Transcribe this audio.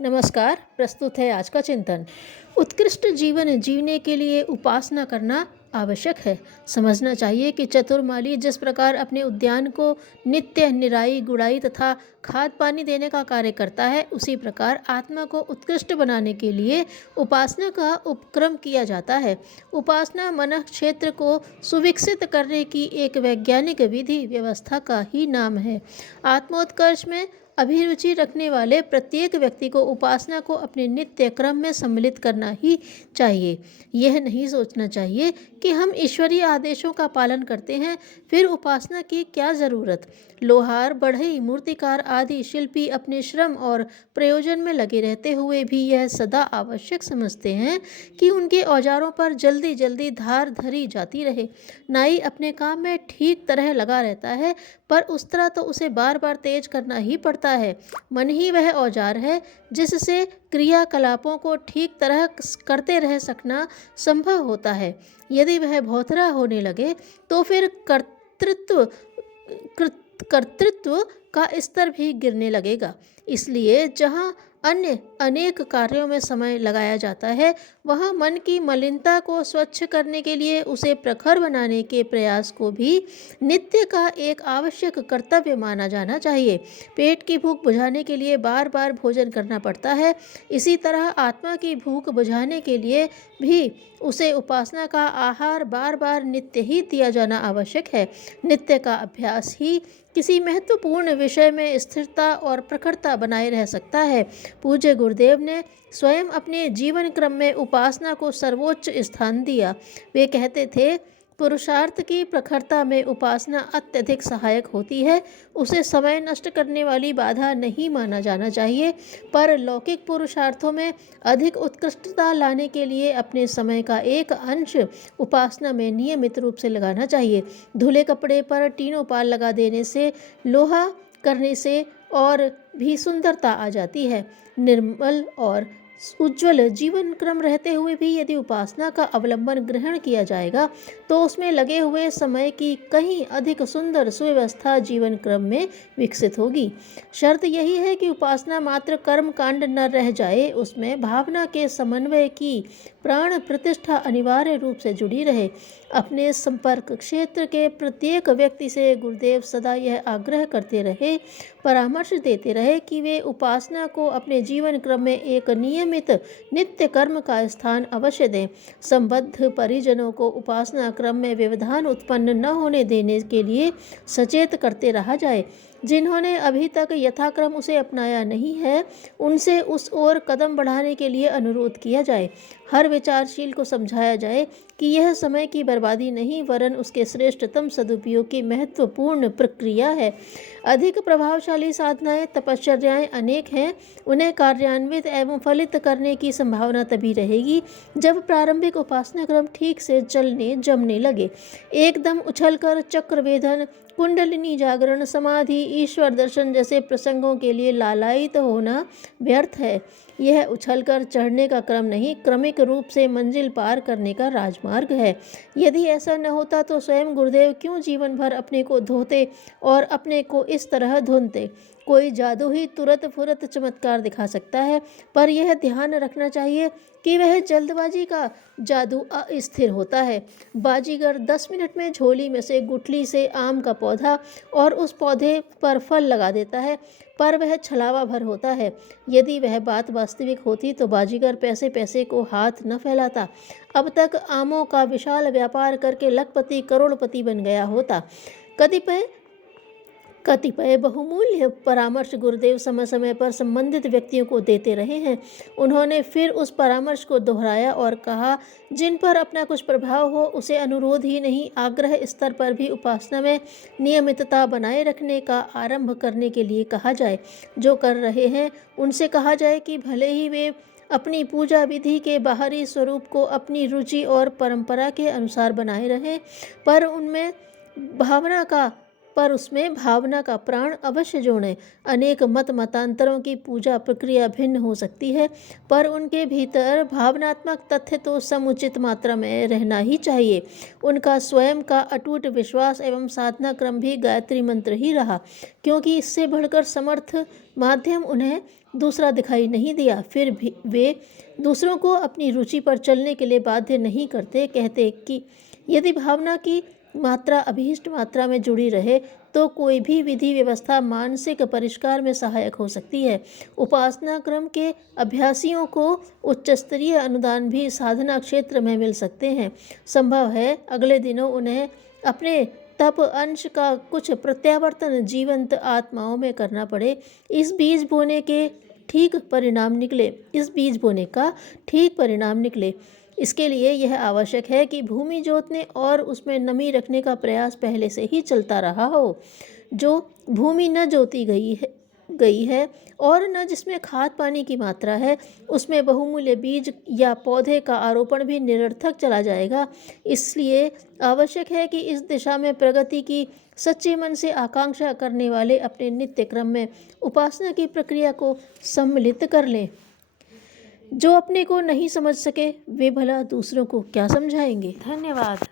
नमस्कार। प्रस्तुत है आज का चिंतन। उत्कृष्ट जीवन जीने के लिए उपासना करना आवश्यक है। समझना चाहिए कि चतुर्माली जिस प्रकार अपने उद्यान को नित्य निराई गुड़ाई तथा खाद पानी देने का कार्य करता है, उसी प्रकार आत्मा को उत्कृष्ट बनाने के लिए उपासना का उपक्रम किया जाता है। उपासना मन क्षेत्र को सुविकसित करने की एक वैज्ञानिक विधि व्यवस्था का ही नाम है। आत्मोत्कर्ष में अभिरुचि रखने वाले प्रत्येक व्यक्ति को उपासना को अपने नित्य क्रम में सम्मिलित करना ही चाहिए। यह नहीं सोचना चाहिए कि हम ईश्वरीय आदेशों का पालन करते हैं, फिर उपासना की क्या ज़रूरत। लोहार, बढ़ई, मूर्तिकार आदि शिल्पी अपने श्रम और प्रयोजन में लगे रहते हुए भी यह सदा आवश्यक समझते हैं कि उनके औजारों पर जल्दी जल्दी धार धरी जाती रहे। नाई अपने काम में ठीक तरह लगा रहता है, पर उस तरह तो उसे बार बार तेज करना ही पड़ता है। मन ही वह औजार है जिससे क्रियाकलापों को ठीक तरह करते रह सकना संभव होता है। यदि वह भौतरा होने लगे तो फिर कर्तृत्व का स्तर भी गिरने लगेगा। इसलिए जहाँ अन्य अनेक कार्यों में समय लगाया जाता है, वहाँ मन की मलिनता को स्वच्छ करने के लिए उसे प्रखर बनाने के प्रयास को भी नित्य का एक आवश्यक कर्तव्य माना जाना चाहिए। पेट की भूख बुझाने के लिए बार बार भोजन करना पड़ता है, इसी तरह आत्मा की भूख बुझाने के लिए भी उसे उपासना का आहार बार बार नित्य ही दिया जाना आवश्यक है। नित्य का अभ्यास ही किसी महत्वपूर्ण विषय में स्थिरता और प्रखरता बनाए रह सकता है। पूज्य गुरुदेव ने स्वयं अपने जीवन क्रम में उपासना को सर्वोच्च स्थान दिया। वे कहते थे, पुरुषार्थ की प्रखरता में उपासना अत्यधिक सहायक होती है। उसे समय नष्ट करने वाली बाधा नहीं माना जाना चाहिए, पर लौकिक पुरुषार्थों में अधिक उत्कृष्टता लाने के लिए अपने समय का एक अंश उपासना में नियमित रूप से लगाना चाहिए। धुले कपड़े पर टीनों पाल लगा देने से, लोहा करने से और भी सुंदरता आ जाती है। निर्मल और उज्ज्वल जीवन क्रम रहते हुए भी यदि उपासना का अवलंबन ग्रहण किया जाएगा तो उसमें लगे हुए समय की कहीं अधिक सुंदर सुव्यवस्था जीवन क्रम में विकसित होगी। शर्त यही है कि उपासना मात्र कर्म कांड न रह जाए, उसमें भावना के समन्वय की प्राण प्रतिष्ठा अनिवार्य रूप से जुड़ी रहे। अपने संपर्क क्षेत्र के प्रत्येक व्यक्ति से गुरुदेव सदा यह आग्रह करते रहे, परामर्श देते रहे कि वे उपासना को अपने जीवन क्रम में एक नियमित नित्य कर्म का स्थान अवश्य दें। संबद्ध परिजनों को उपासना क्रम में व्यवधान उत्पन्न न होने देने के लिए सचेत करते रहा जाए। जिन्होंने अभी तक यथाक्रम उसे अपनाया नहीं है, उनसे उस ओर कदम बढ़ाने के लिए अनुरोध किया जाए। हर विचारशील को समझाया जाए कि यह समय की बर्बादी नहीं, वरन उसके श्रेष्ठतम सदुपयोग की महत्वपूर्ण प्रक्रिया है। अधिक प्रभावशाली साधनाएं, तपश्चर्याएं अनेक हैं। उन्हें कार्यान्वित एवं फलित करने की संभावना तभी रहेगी जब प्रारंभिक उपासना क्रम ठीक से चलने जमने लगे। एकदम उछलकर चक्रवेधन, कुंडलिनी जागरण, समाधि, ईश्वर दर्शन जैसे प्रसंगों के लिए लालायित होना व्यर्थ है। यह उछलकर चढ़ने का क्रम नहीं, क्रमिक रूप से मंजिल पार करने का राजमार्ग है। यदि ऐसा न होता तो स्वयं गुरुदेव क्यों जीवन भर अपने को धोते और अपने को इस तरह धुनते। कोई जादू ही तुरंत फुरत चमत्कार दिखा सकता है, पर यह ध्यान रखना चाहिए कि वह जल्दबाजी का जादू अस्थिर होता है। बाजीगर 10 मिनट में झोली में से गुठली से आम का पौधा और उस पौधे पर फल लगा देता है, पर वह छलावा भर होता है। यदि वह बात वास्तविक होती तो बाजीगर पैसे पैसे को हाथ न फैलाता, अब तक आमों का विशाल व्यापार करके लखपति करोड़पति बन गया होता। कतिपय बहुमूल्य परामर्श गुरुदेव समय समय पर संबंधित व्यक्तियों को देते रहे हैं। उन्होंने फिर उस परामर्श को दोहराया और कहा, जिन पर अपना कुछ प्रभाव हो उसे अनुरोध ही नहीं, आग्रह स्तर पर भी उपासना में नियमितता बनाए रखने का आरंभ करने के लिए कहा जाए। जो कर रहे हैं उनसे कहा जाए कि भले ही वे अपनी पूजा विधि के बाहरी स्वरूप को अपनी रुचि और परंपरा के अनुसार बनाए रहें, पर उसमें भावना का प्राण अवश्य जोड़ें। अनेक मतांतरों की पूजा प्रक्रिया भिन्न हो सकती है, पर उनके भीतर भावनात्मक तथ्य तो समुचित मात्रा में रहना ही चाहिए। उनका स्वयं का अटूट विश्वास एवं साधना क्रम भी गायत्री मंत्र ही रहा, क्योंकि इससे बढ़कर समर्थ माध्यम उन्हें दूसरा दिखाई नहीं दिया, फिर भी वे दूसरों को अपनी रुचि पर चलने के लिए बाध्य नहीं करते। कहते कि यदि भावना की मात्रा अभीष्ट मात्रा में जुड़ी रहे तो कोई भी विधि व्यवस्था मानसिक परिष्कार में सहायक हो सकती है। उपासना क्रम के अभ्यासियों को उच्च स्तरीय अनुदान भी साधना क्षेत्र में मिल सकते हैं। संभव है अगले दिनों उन्हें अपने तप अंश का कुछ प्रत्यावर्तन जीवंत आत्माओं में करना पड़े। इस बीज बोने का ठीक परिणाम निकले। इसके लिए यह आवश्यक है कि भूमि जोतने और उसमें नमी रखने का प्रयास पहले से ही चलता रहा हो। जो भूमि न जोती गई है और न जिसमें खाद पानी की मात्रा है, उसमें बहुमूल्य बीज या पौधे का आरोपण भी निरर्थक चला जाएगा। इसलिए आवश्यक है कि इस दिशा में प्रगति की सच्चे मन से आकांक्षा करने वाले अपने नित्य क्रम में उपासना की प्रक्रिया को सम्मिलित कर लें। जो अपने को नहीं समझ सके वे भला दूसरों को क्या समझाएंगे। धन्यवाद।